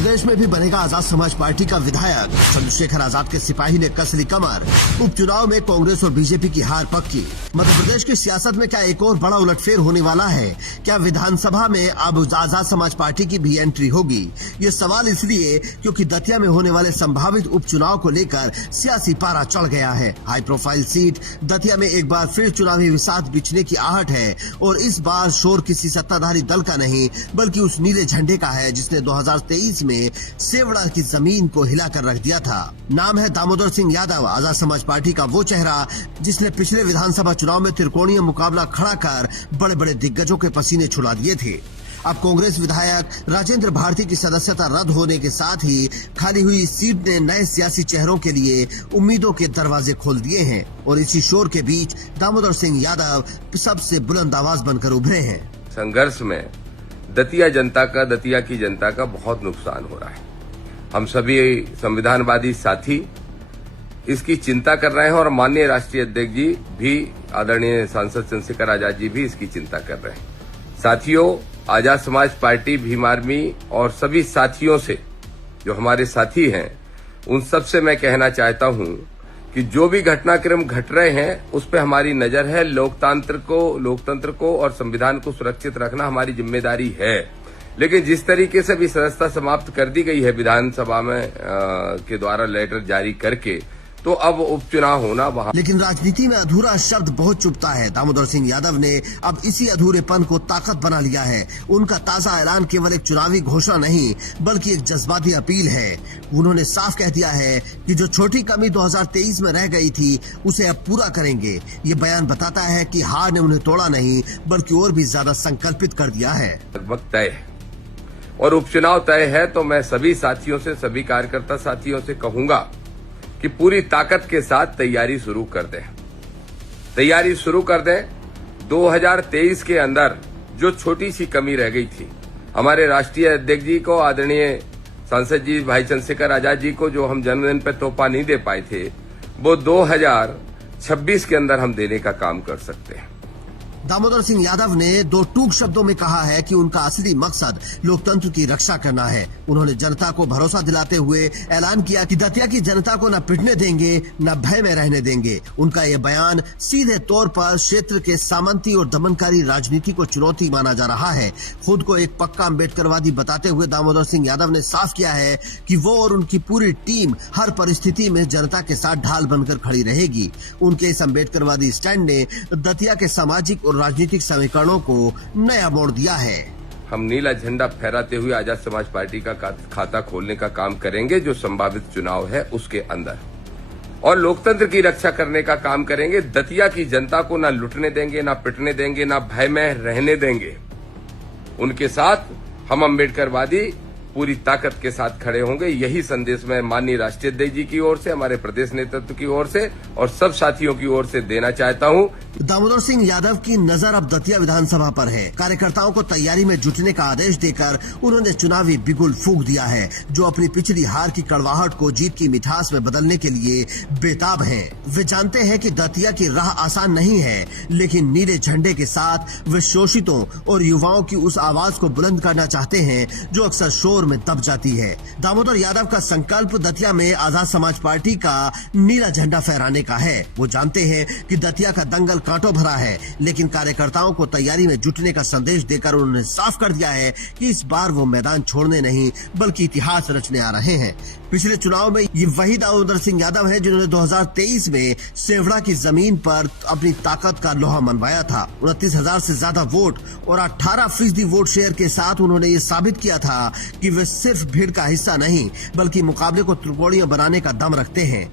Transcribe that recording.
प्रदेश में भी बनेगा आजाद समाज पार्टी का विधायक। चंद्रशेखर आजाद के सिपाही ने कस ली कमर। उपचुनाव में कांग्रेस और बीजेपी की हार पक्की। मध्य प्रदेश की सियासत में क्या एक और बड़ा उलटफेर होने वाला है? क्या विधानसभा में अब आजाद समाज पार्टी की भी एंट्री होगी? ये सवाल इसलिए क्योंकि दतिया में होने वाले संभावित उपचुनाव को लेकर सियासी पारा चढ़ गया है। हाई प्रोफाइल सीट दतिया में एक बार फिर चुनावी विसात बिछने की आहट है और इस बार शोर किसी सत्ताधारी दल का नहीं बल्कि उस नीले झंडे का है जिसने 2023 में सेवड़ा की जमीन को हिला कर रख दिया था। नाम है दामोदर सिंह यादव, आजाद समाज पार्टी का वो चेहरा जिसने पिछले विधानसभा चुनाव में त्रिकोणीय मुकाबला खड़ा कर बड़े बड़े दिग्गजों के पसीने छुड़ा दिए थे। अब कांग्रेस विधायक राजेंद्र भारती की सदस्यता रद्द होने के साथ ही खाली हुई सीट ने नए सियासी चेहरों के लिए उम्मीदों के दरवाजे खोल दिए हैं और इसी शोर के बीच दामोदर सिंह यादव सबसे बुलंद आवाज बनकर उभरे हैं। संघर्ष में दतिया की जनता का बहुत नुकसान हो रहा है। हम सभी संविधानवादी साथी इसकी चिंता कर रहे हैं और माननीय राष्ट्रीय अध्यक्ष जी भी, आदरणीय सांसद चंद्रशेखर आजाद जी भी इसकी चिंता कर रहे हैं। साथियों, आजाद समाज पार्टी, भीम आर्मी और सभी साथियों से, जो हमारे साथी हैं, उन सब से मैं कहना चाहता हूं कि जो भी घटनाक्रम घट रहे हैं उस पे हमारी नजर है। लोकतंत्र को और संविधान को सुरक्षित रखना हमारी जिम्मेदारी है। लेकिन जिस तरीके से भी सदस्यता समाप्त कर दी गई है विधानसभा में के द्वारा लेटर जारी करके, तो अब उपचुनाव होना वहाँ। लेकिन राजनीति में अधूरा शब्द बहुत चुभता है। दामोदर सिंह यादव ने अब इसी अधूरेपन को ताकत बना लिया है। उनका ताजा ऐलान केवल एक चुनावी घोषणा नहीं बल्कि एक जज्बाती अपील है। उन्होंने साफ कह दिया है कि जो छोटी कमी 2023 में रह गई थी उसे अब पूरा करेंगे। ये बयान बताता है कि हार ने उन्हें तोड़ा नहीं बल्कि और भी ज्यादा संकल्पित कर दिया है। लगभग तय है और उपचुनाव तय है, तो मैं सभी साथियों से, सभी कार्यकर्ता साथियों से कहूंगा कि पूरी ताकत के साथ तैयारी शुरू कर दें। 2023 के अंदर जो छोटी सी कमी रह गई थी, हमारे राष्ट्रीय अध्यक्ष जी को, आदरणीय सांसद जी भाई चंद्रशेखर आजाद जी को जो हम जन्मदिन पर तोहफा नहीं दे पाए थे, वो 2026 के अंदर हम देने का काम कर सकते हैं। दामोदर सिंह यादव ने दो टूक शब्दों में कहा है कि उनका असली मकसद लोकतंत्र की रक्षा करना है। उन्होंने जनता को भरोसा दिलाते हुए ऐलान किया कि दतिया की जनता को न पिटने देंगे न भय में रहने देंगे। उनका ये बयान सीधे तौर पर क्षेत्र के सामंती और दमनकारी राजनीति को चुनौती माना जा रहा है। खुद को एक पक्का अम्बेडकरवादी बताते हुए दामोदर सिंह यादव ने साफ किया है कि वो और उनकी पूरी टीम हर परिस्थिति में जनता के साथ ढाल बनकर खड़ी रहेगी। उनके इस अम्बेडकरवादी स्टैंड ने दतिया के सामाजिक और राजनीतिक समीकरणों को नया मोड़ दिया है। हम नीला झंडा फहराते हुए आजाद समाज पार्टी का खाता खोलने का काम करेंगे जो संभावित चुनाव है उसके अंदर, और लोकतंत्र की रक्षा करने का काम करेंगे। दतिया की जनता को ना लुटने देंगे, ना पिटने देंगे, ना भय में रहने देंगे। उनके साथ हम अम्बेडकरवादी पूरी ताकत के साथ खड़े होंगे। यही संदेश मैं माननीय राष्ट्रीय अध्यक्ष जी की ओर से, हमारे प्रदेश नेतृत्व की ओर से और सब साथियों की ओर से देना चाहता हूं। दामोदर सिंह यादव की नजर अब दतिया विधानसभा पर है। कार्यकर्ताओं को तैयारी में जुटने का आदेश देकर उन्होंने चुनावी बिगुल फूंक दिया है, जो अपनी पिछली हार की कड़वाहट को जीत की मिठास में बदलने के लिए बेताब हैं। वे जानते हैं कि दतिया की राह आसान नहीं है, लेकिन नीले झंडे के साथ वे शोषितों और युवाओं की उस आवाज को बुलंद करना चाहते हैं जो अक्सर शोर में दब जाती है। दामोदर यादव का संकल्प दतिया में आजाद समाज पार्टी का नीला झंडा फहराने का है। वो जानते हैं कि दतिया का दंगल कांटों भरा है, लेकिन कार्यकर्ताओं को तैयारी में जुटने का संदेश देकर उन्होंने साफ कर दिया है कि इस बार वो मैदान छोड़ने नहीं बल्कि इतिहास रचने आ रहे हैं। पिछले चुनाव में ये वही दामोदर सिंह यादव है जिन्होंने 2023 में सेवड़ा की जमीन पर अपनी ताकत का लोहा मनवाया था। 29,000 से ज्यादा वोट और 18% वोट शेयर के साथ उन्होंने ये साबित किया था कि वे सिर्फ भीड़ का हिस्सा नहीं बल्कि मुकाबले को त्रिकोणीय बनाने का दम रखते हैं।